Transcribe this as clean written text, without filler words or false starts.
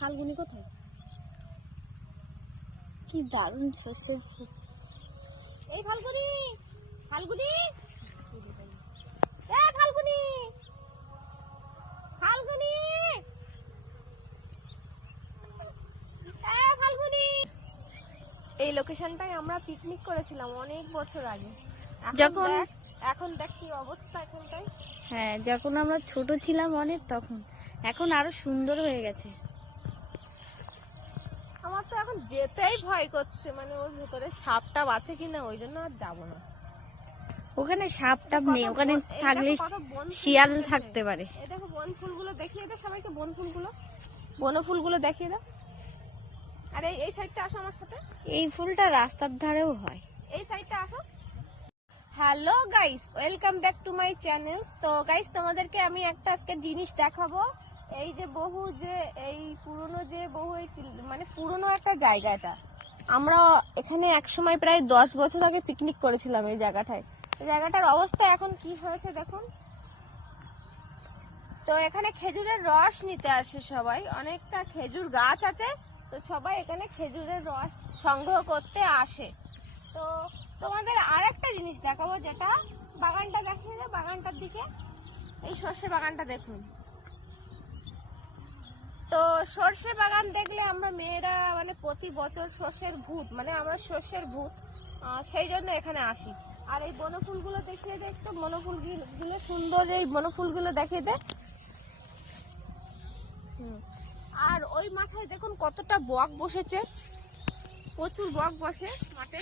ফাল্গুনি কোথায়? কি দারুণ সর্ষে ফুল। এই ফাল্গুনি, ফাল্গুনি, এ ফাল্গুনি, ফাল্গুনি, এ ফাল্গুনি। এই লোকেশনটায় আমরা পিকনিক করেছিলাম অনেক বছর আগে। এখন দেখ কি অবস্থা এখানটায়। হ্যাঁ, যখন আমরা ছোট ছিলাম অনেক, তখন এখন আরো সুন্দর হয়ে গেছে। আমার তো এখন যেতেই ভয় করছে, মানে ওর ভেতরে সাপ টাপ আছে কিনা, ওই জন্য আর যাবো না। ওখানে সাপ টাপ নেই, ওখানে থাকলে শিয়াল থাকতে পারে। এই দেখো বন ফুলগুলো দেখিয়ে দে সবাইকে, বন ফুলগুলো দেখিয়ে দাও। আরে এই সাইডটা আসো আমার সাথে। এই ফুলটা রাস্তার ধারেও হয়। এই সাইডটা আসো। Hello guys, welcome back to my channel. তো গাইস, তোমাদেরকে আমি একটা আজকে জিনিস দেখাবো। এই যে মানে পুরনো একটা জায়গাটা, আমরা এখানে একসময় প্রায় 10 বছর আগে পিকনিক করেছিলাম এই জায়গাটায়। এই জায়গাটার অবস্থা এখন কি হয়েছে দেখুন। তো এখানে খেজুরের রস নিতে আসে সবাই, অনেকটা খেজুর গাছ আছে, তো সবাই এখানে খেজুরের রস সংগ্রহ করতে আসে। তো তোমাদের আর একটা জিনিস দেখাবো, যেটা বাগানটা দেখিয়ে দাও, বাগানটার দিকে। এই সর্ষে বাগানটা দেখুন। তো সর্ষে বাগান দেখলে আমরা মেয়েরা মানে প্রতি বছর আমরা সর্ষের ভূত, সেই জন্য এখানে আসি। আর এই বনফুলগুলো দেখিয়ে দে একটু, বনফুলগুলো সুন্দর, এই বনফুলগুলো দেখিয়ে দে। আর ওই মাথায় দেখুন কতটা বক বসেছে, প্রচুর বক বসে মাঠে।